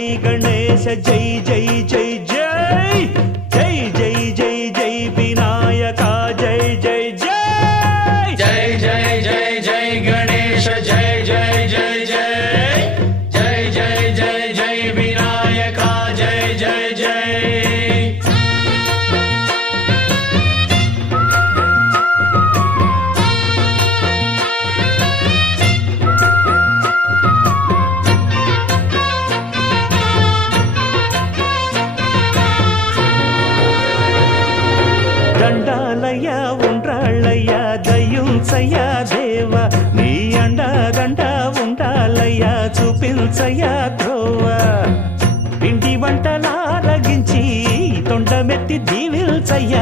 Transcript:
జై గణేశ జై జై జై జై జై జై జై జై వినాయక జై జై జై జై జై జై జై గణేశ జై జై జై జై జై జై జై జై వినాయక జై జై జై దండాలయ్య ఉండ్రాళ్ళయ్య దయ్యుంచయ్య దేవ నీ అండదండ ఉండాలయ్య చూపించయ్య త్రోవ పిండి వంటలారగించి తొండమెత్తి దీవిల్చయ్య